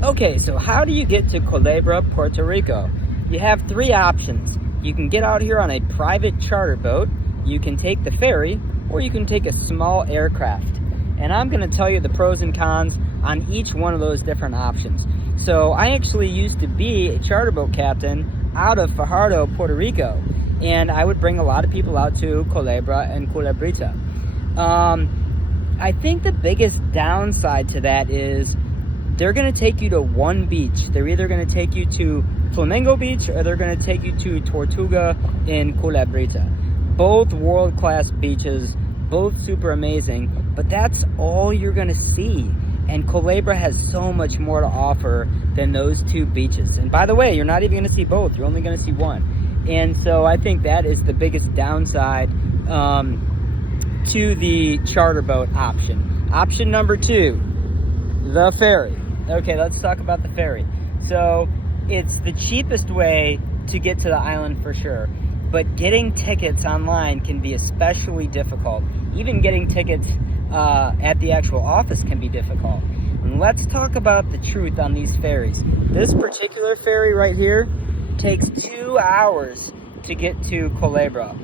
Okay, so how do you get to Culebra, Puerto Rico? You have three options. You can get out here on a private charter boat, you can take the ferry, or you can take a small aircraft. And I'm going to tell you the pros and cons on each one of those different options. So I actually used to be a charter boat captain out of Fajardo, Puerto Rico, and I would bring a lot of people out to Culebra and Culebrita. I think the biggest downside to that is they're going to take you to one beach. They're either going to take you to Flamingo Beach or they're going to take you to Tortuga in Culebrita. Both world-class beaches, both super amazing, but that's all you're going to see. And Culebra has so much more to offer than those two beaches. And by the way, you're not even going to see both. You're only going to see one. And so I think that is the biggest downside to the charter boat option. Option number two, the ferry. Okay, let's talk about the ferry. So it's the cheapest way to get to the island for sure, but getting tickets online can be especially difficult. Even getting tickets at the actual office can be difficult. And let's talk about the truth on these ferries. This particular ferry right here takes 2 hours to get to Culebra.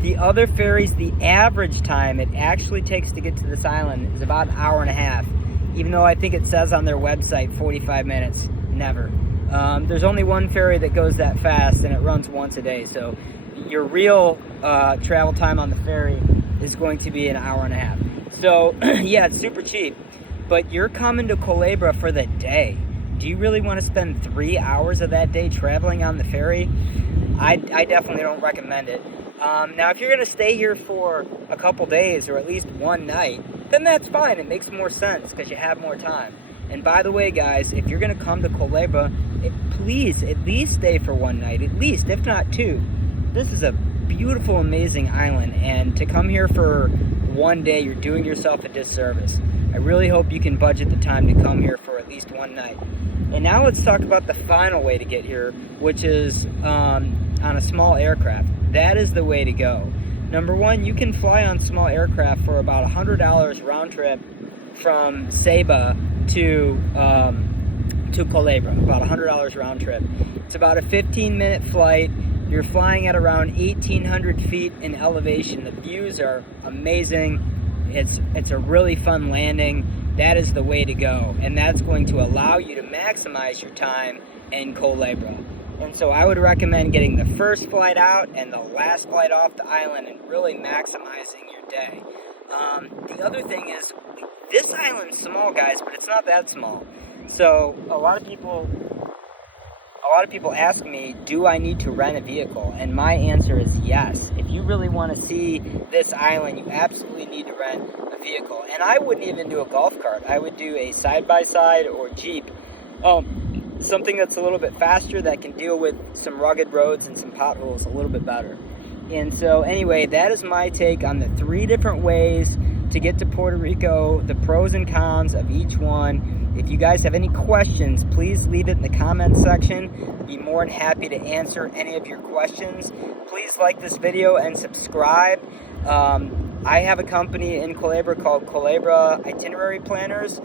The other ferries, the average time it actually takes to get to this island is about an hour and a half. Even though I think it says on their website 45 minutes, never. There's only one ferry that goes that fast, and it runs once a day. So your real travel time on the ferry is going to be an hour and a half. So yeah, it's super cheap, but you're coming to Culebra for the day. Do you really want to spend 3 hours of that day traveling on the ferry? I definitely don't recommend it. Now, if you're going to stay here for a couple days or at least one night, then that's fine. It makes more sense because you have more time. And by the way, guys, if you're going to come to Culebra, please at least stay for one night, at least, if not two. This is a beautiful, amazing island, and to come here for one day, you're doing yourself a disservice. I really hope you can budget the time to come here for at least one night. And now let's talk about the final way to get here, which is on a small aircraft. That is the way to go. Number one, you can fly on small aircraft for about $100 round trip from Ceiba to Culebra, about $100 round trip. It's about a 15-minute flight. You're flying at around 1,800 feet in elevation. The views are amazing. It's a really fun landing. That is the way to go, and that's going to allow you to maximize your time in Culebra. And so I would recommend getting the first flight out and the last flight off the island and really maximizing your day. The other thing is, this island's small, guys, but it's not that small. So a lot of people ask me, do I need to rent a vehicle? And my answer is yes. If you really want to see this island, you absolutely need to rent a vehicle. And I wouldn't even do a golf cart. I would do a side-by-side or Jeep. Something that's a little bit faster that can deal with some rugged roads and some potholes a little bit better. And so anyway, that is my take on the three different ways to get to Puerto Rico, the pros and cons of each one. If you guys have any questions, please leave it in the comments section. I'd be more than happy to answer any of your questions. Please like this video and subscribe. I have a company in Culebra called Culebra Itinerary Planners.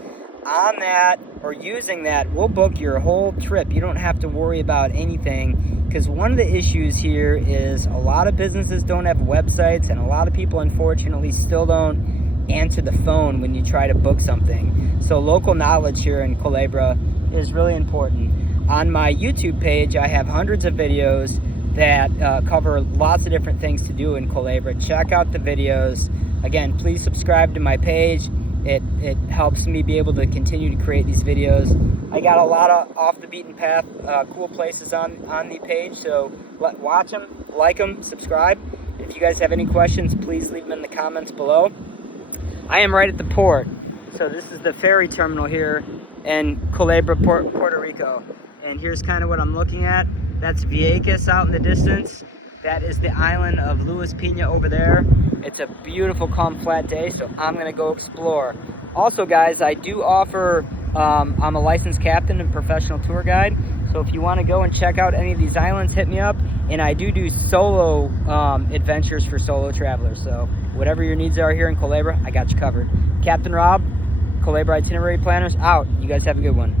On that, or using that, we'll book your whole trip. You don't have to worry about anything, because one of the issues here is a lot of businesses don't have websites, and a lot of people unfortunately still don't answer the phone when you try to book something. So local knowledge here in Culebra is really important. On my YouTube page, I have hundreds of videos that cover lots of different things to do in Culebra. Check out the videos. Again, please subscribe to my page. It helps me be able to continue to create these videos. I got a lot of off the beaten path cool places on the page, so watch them, like them, subscribe. If you guys have any questions, please leave them in the comments below. I am right at the port. So this is the ferry terminal here in Culebra, Puerto Rico. And here's kind of what I'm looking at. That's Vieques out in the distance. That is the island of Luis Pina over there. It's a beautiful, calm, flat day, so I'm gonna go explore. Also, guys, I do offer, I'm a licensed captain and professional tour guide, so if you wanna go and check out any of these islands, hit me up. And I do solo adventures for solo travelers, so whatever your needs are here in Culebra, I got you covered. Captain Rob, Culebra Itinerary Planners, out. You guys have a good one.